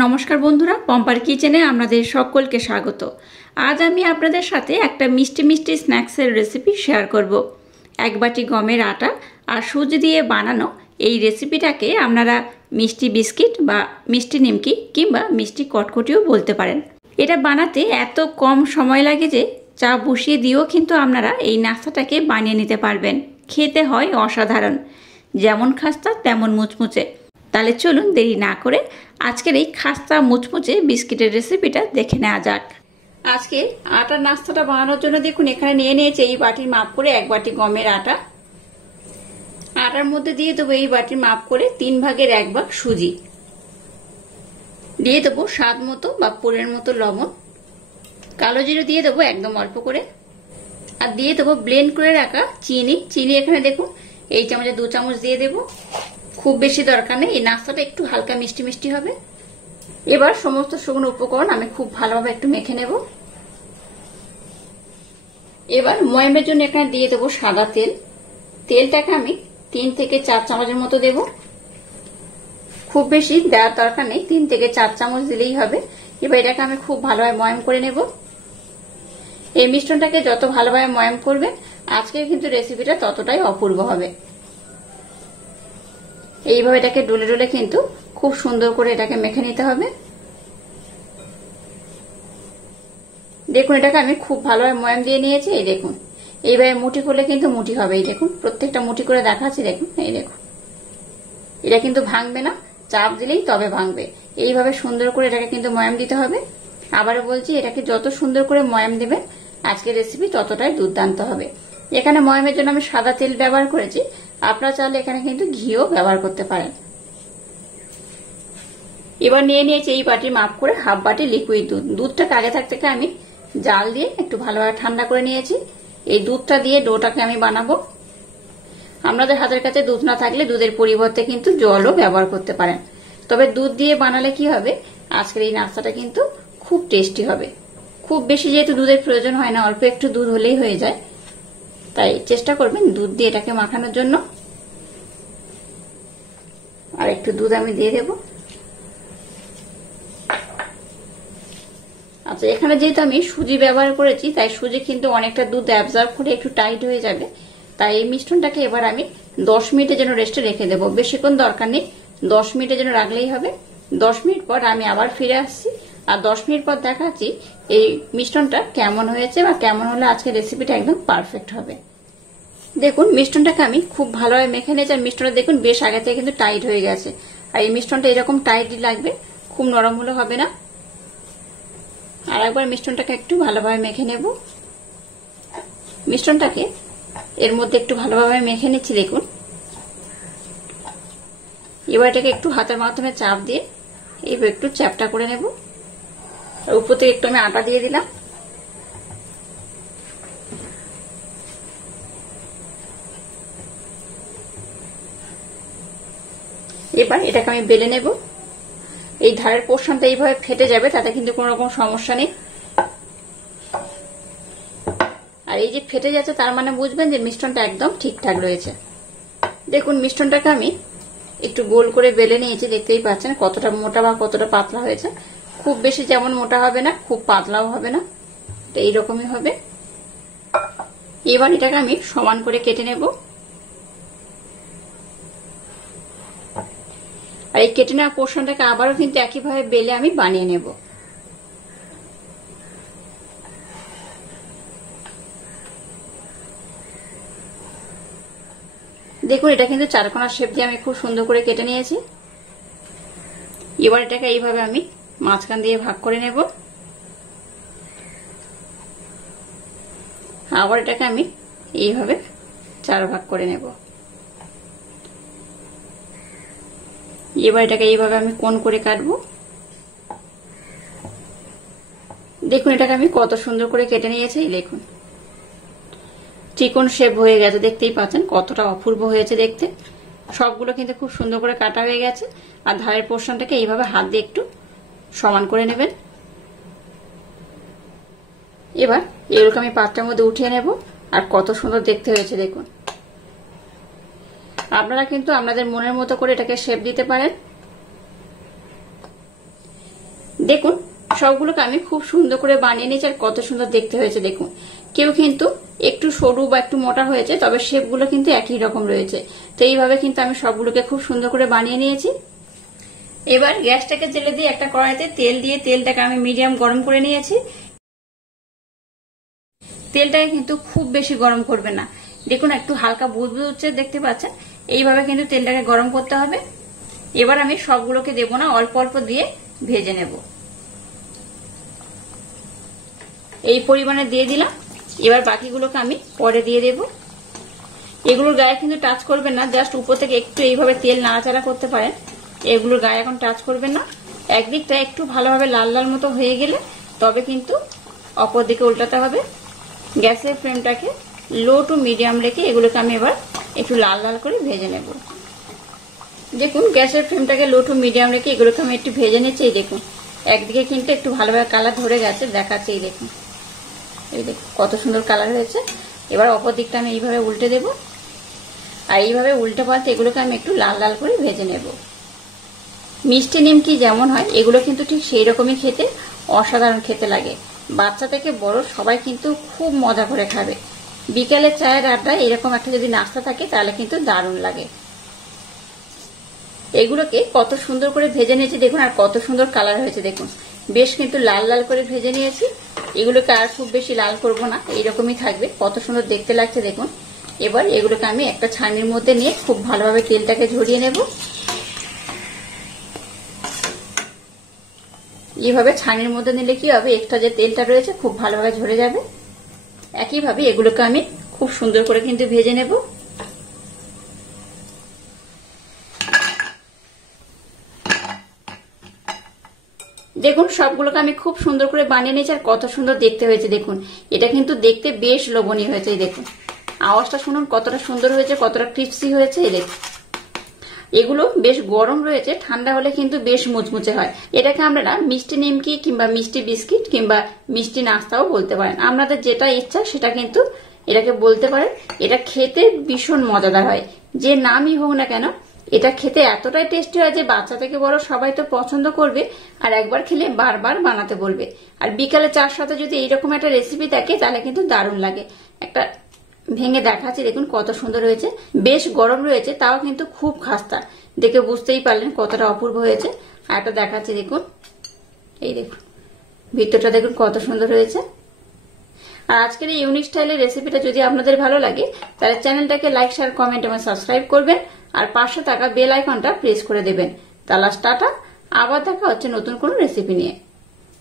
নমস্কার বন্ধুরা, পম্পার কিচেনে আপনাদের সকলকে স্বাগত। আজ আমি আপনাদের সাথে একটা মিষ্টি মিষ্টি স্ন্যাক্সের রেসিপি শেয়ার করব। এক বাটি গমের আটা আর সুজি দিয়ে বানানো এই রেসিপিটাকে আপনারা মিষ্টি বিস্কিট বা মিষ্টি নিমকি কিংবা মিষ্টি কটকটিও বলতে পারেন। এটা বানাতে এত কম সময় লাগে যে চা বসিয়ে দিয়েও কিন্তু আপনারা এই নাস্তাটাকে বানিয়ে নিতে পারবেন। খেতে হয় অসাধারণ, যেমন খাস্তা তেমন মুচমুচে। তাহলে চলুন দেরি না করে আজকের এই খাস্তা মুচমুচে বিস্কিটের রেসিপিটা দেখে নেওয়া যাক। আজকে আটার নাস্তাটা বানানোর জন্য দেখুন এখানে নিয়ে নিয়েছি এই বাটির মাপ করে এক বাটি গমের আটা। আটার মধ্যে দিয়ে দেবো এই বাটির মাপ করে 3 ভাগের 1 ভাগ সুজি। দিয়ে দেবো স্বাদ মতো বা পরের মতো লবণ। কালো জিরে দিয়ে দেবো একদম অল্প করে। আর দিয়ে দেবো ব্লেন্ড করে রাখা চিনি এখানে দেখুন এই চামচে 2 চামচ দিয়ে দেবো। খুব বেশি দরকার নেই, এই নাস্তাটা একটু হালকা মিষ্টি মিষ্টি হবে। এবার সমস্ত শুকনো উপকরণ আমি খুব ভালোভাবে একটু মেখে নেব। এবার ময়ামের জন্য এখানে দিয়ে দেবো সাদা তেল। তেলটাকে আমি 3 থেকে 4 চামচের মতো দেব। খুব বেশি দেওয়ার দরকার নেই, 3 থেকে 4 চামচ দিলেই হবে। এবার এটাকে আমি খুব ভালোভাবে ময়াম করে নেব। এই মিশ্রণটাকে যত ভালোভাবে ময়াম করবে আজকের কিন্তু রেসিপিটা ততটাই অপূর্ব হবে। এইভাবে এটাকে ডলে ডলে কিন্তু খুব সুন্দর করে এটাকে মেখে নিতে হবে। দেখুন এটাকে আমি খুব ভালোভাবে ময়াম দিয়ে নিয়েছি। এই দেখুন এইভাবে মুঠি করলে কিন্তু মুঠি হবে। এই দেখুন প্রত্যেকটা মুঠি করে দেখাচ্ছি, দেখুন এই দেখুন এটা কিন্তু ভাঙবে না, চাপ দিলেই তবে ভাঙবে। এইভাবে সুন্দর করে এটাকে কিন্তু ময়াম দিতে হবে। আবারও বলছি এটাকে যত সুন্দর করে ময়াম দেবে আজকের রেসিপি ততটাই দুর্দান্ত হবে। এখানে ময়ামের জন্য আমি সাদা তেল ব্যবহার করেছি, আপনারা চাইলে এখানে কিন্তু ঘিও ব্যবহার করতে পারেন। এবার নিয়ে নিয়েছি এই বাটির মাপ করে হাফ বাটি লিকুইড দুধ। দুধটাকে আগে থাকতে আমি জাল দিয়ে একটু ভালোভাবে ঠান্ডা করে নিয়েছি। এই দুধটা দিয়ে ডোটাকে আমি বানাবো। আপনাদের হাতের কাছে দুধ না থাকলে দুধের পরিবর্তে কিন্তু জলও ব্যবহার করতে পারেন। তবে দুধ দিয়ে বানালে কি হবে, আজকের এই নাস্তাটা কিন্তু খুব টেস্টি হবে। খুব বেশি যেহেতু দুধের প্রয়োজন হয় না, অল্প একটু দুধ হলেই হয়ে যায়। তাই চেষ্টা করবেন দুধ দিয়ে এটাকে মাখানোর জন্য। আর একটু দুধ আমি দিয়ে দেব। আচ্ছা, এখানে যেহেতু আমি সুজি ব্যবহার করেছি তাই সুজি কিন্তু অনেকটা দুধ অ্যাবজর্ব করে একটু টাইট হয়ে যাবে। তাই এই মিশ্রণটাকে এবার আমি 10 মিনিটের জন্য রেস্টে রেখে দেবো। বেশিক্ষণ দরকার নেই, 10 মিনিটের জন্য রাখলেই হবে। 10 মিনিট পর আমি আবার ফিরে আসছি আর 10 মিনিট পর দেখাচ্ছি এই মিশ্রণটা কেমন হয়েছে বা কেমন হলে আজকে রেসিপিটা একদম পারফেক্ট হবে। দেখুন মিশ্রণটাকে আমি খুব ভালোভাবে মেখে নিয়েছি। আর মিশ্রণটা দেখুন বেশ আগে থেকে কিন্তু টাইট হয়ে গেছে। আর এই মিশ্রণটা এরকম টাইটই লাগবে, খুব নরম হলে হবে না। আর একবার মিশ্রণটাকে একটু ভালোভাবে মেখে নেব। মিশ্রণটাকে এর মধ্যে একটু ভালোভাবে মেখে নিচ্ছি দেখুন। এবার এটাকে একটু হাতের মাধ্যমে চাপ দিয়ে এইভাবে একটু চ্যাপটা করে নেব। আর উপর থেকে একটু আমি আটা দিয়ে দিলাম। এবার এটাকে আমি বেলে নেব। এই ধারের পোর্শনটা এইভাবে ফেটে যাবে, তাতে কিন্তু কোনো রকম সমস্যা নেই। আর এই যে ফেটে যাচ্ছে তার মানে বুঝবেন যে মিশ্রণটা একদম ঠিকঠাক রয়েছে। দেখুন মিশ্রণটাকে আমি একটু গোল করে বেলে নিয়েছি, দেখতেই পাচ্ছেন কতটা মোটা বা কতটা পাতলা হয়েছে। খুব বেশি যেমন মোটা হবে না, খুব পাতলাও হবে না, এইরকমই হবে। এবার এটাকে আমি সমান করে কেটে নেব। আর এই কেটে নেওয়া পোর্শনটাকে আবারও কিন্তু একইভাবে বেলে আমি বানিয়ে নেব। দেখুন এটা কিন্তু চারকোনা শেপ দিয়ে আমি খুব সুন্দর করে কেটে নিয়েছি। এবার এটাকে এইভাবে আমি মাঝখান দিয়ে ভাগ করে নেব। আবার এটাকে আমি এইভাবে 4 ভাগ করে নেব। এবার এটাকে এইভাবে আমি কোণ করে কাটবো। দেখুন এটাকে আমি কত সুন্দর করে কেটে নিয়েছি। দেখুন চিকন শেপ হয়ে গেছে, দেখতেই পাচ্ছেন কতটা অপূর্ব হয়েছে দেখতে। সবগুলো কিন্তু খুব সুন্দর করে কাটা হয়ে গেছে। আর ধারের পোর্শনটাকে এইভাবে হাত দিয়ে একটু সমান করে নেবেন। এবার এগুলোকে আমি পাত্রের মধ্যে উঠিয়ে নেব। আর কত সুন্দর দেখতে হয়েছে দেখুন। আপনারা কিন্তু আপনাদের মনের মতো করে এটাকে শেপ দিতে পারেন। দেখুন সবগুলোকে আমি খুব সুন্দর করে বানিয়ে নিয়েছি, আর কত সুন্দর দেখতে হয়েছে দেখুন। কেউ কিন্তু একটু সরু বা একটু মোটা হয়েছে, তবে শেপগুলো কিন্তু একই রকম রয়েছে। তো এইভাবে কিন্তু আমি সবগুলোকে খুব সুন্দর করে বানিয়ে নিয়েছি। এবার গ্যাসটাকে জেলে দিয়ে একটা কড়াইতে তেল দিয়ে তেলটাকে আমি মিডিয়াম গরম করে নিয়েছি। তেলটাকে কিন্তু খুব বেশি গরম করবে না, দেখুন একটু হালকা বুদবুদ হচ্ছে দেখতে পাচ্ছেন। এইভাবে কিন্তু তেলটাকে গরম করতে হবে। এবার আমি সবগুলোকে দেবো না, অল্প অল্প দিয়ে ভেজে নেব। এই পরিমাণে দিয়ে দিলাম। এবার বাকিগুলোকে আমি পরে দিয়ে দেব। এগুলোর গায়ে কিন্তু টাচ করবেন না, জাস্ট উপর থেকে একটু এইভাবে তেল নাড়াচাড়া করতে পারেন। এগুলোর গায়ে এখন টাচ করবেন না। একদিকটা একটু ভালোভাবে লাল লাল মতো হয়ে গেলে তবে কিন্তু অপর দিকে উল্টাতে হবে। গ্যাসের ফ্লেমটাকে লো টু মিডিয়াম রেখে এগুলোকে আমি এবার একটু লাল লাল করে ভেজে নেব। দেখুন গ্যাসের ফ্লেমটাকে লো টু মিডিয়াম রেখে এগুলোকে আমি একটু ভেজে নিচ্ছি। এই দেখুন একদিকে কিন্তু একটু ভালোভাবে কালার ধরে গেছে, দেখাচ্ছে। এই দেখুন, এই দেখুন কত সুন্দর কালার হয়েছে। এবার অপর দিকটা আমি এইভাবে উল্টে দেব, আর এইভাবে উল্টে পাল্টে এগুলোকে আমি একটু লাল লাল করে ভেজে নেব। মিষ্টি নিমকি যেমন হয় এগুলো কিন্তু ঠিক সেই রকমই খেতে, অসাধারণ খেতে লাগে। বাচ্চা থেকে বড় সবাই কিন্তু খুব মজা করে খাবে। বিকালে চায়ের আড্ডায় এরকম একটা যদি নাস্তা থাকে তাহলে কিন্তু দারুণ লাগে। এগুলোকে কত সুন্দর করে ভেজে নিয়েছি দেখুন, আর কত সুন্দর কালার হয়েছে দেখুন। বেশ কিন্তু লাল লাল করে ভেজে নিয়েছি। এগুলোকে আর খুব বেশি লাল করব না, এইরকমই থাকবে। কত সুন্দর দেখতে লাগছে দেখুন। এবার এগুলোকে আমি একটা ছানির মধ্যে নিয়ে খুব ভালোভাবে তেলটাকে ঝরিয়ে নেব। এইভাবে ছানির মধ্যে নিলে কি হবে, এক্সট্রা যে তেলটা রয়েছে খুব ভালোভাবে ঝরে যাবে। একইভাবে এগুলোকে আমি খুব সুন্দর করে কিন্তু ভেজে নেব। দেখুন সবগুলোকে আমি খুব সুন্দর করে বানিয়ে নিয়েছি, আর কত সুন্দর দেখতে হয়েছে দেখুন। এটা কিন্তু দেখতে বেশ লোভনীয় হয়েছে। দেখুন আওয়াজটা শুনুন কতটা সুন্দর হয়েছে, কতটা ক্রিস্পি হয়েছে। এই দেখুন এগুলো বেশ গরম রয়েছে, ঠান্ডা হলে কিন্তু বেশ মুচমুচে হয়। এটাকে আমরা মিষ্টি নিমকি কিংবা মিষ্টি বিস্কিট কিংবা মিষ্টি নাস্তাও বলতে পারেন। আপনাদের যেটা ইচ্ছা সেটা কিন্তু এটাকে বলতে পারেন। এটা খেতে ভীষণ মজাদার হয়, যে নামই হোক না কেন। এটা খেতে এতটাই টেস্টি হয় যে বাচ্চা থেকে বড় সবাই তো পছন্দ করবে, আর একবার খেলে বারবার বানাতে বলবে। আর বিকালে চার সাথে যদি এইরকম একটা রেসিপি থাকে তাহলে কিন্তু দারুণ লাগে। একটা ভেঙে দেখাচ্ছি দেখুন কত সুন্দর হয়েছে। বেশ গরম রয়েছে, তাও কিন্তু খুব খাস্তা। দেখে বুঝতেই পারলেন কতটা অপূর্ব হয়েছে। আর একটা দেখাচ্ছি দেখুন, এই দেখুন ভিতরটা দেখুন কত সুন্দর হয়েছে। আর আজকের এই ইউনিক স্টাইলের রেসিপিটা যদি আপনাদের ভালো লাগে তাহলে চ্যানেলটাকে লাইক, শেয়ার, কমেন্ট এবং সাবস্ক্রাইব করবেন, আর পাশে থাকা বেল আইকনটা প্রেস করে দেবেন। তাহলে টাটা, আবার দেখা হচ্ছে নতুন কোনো রেসিপি নিয়ে।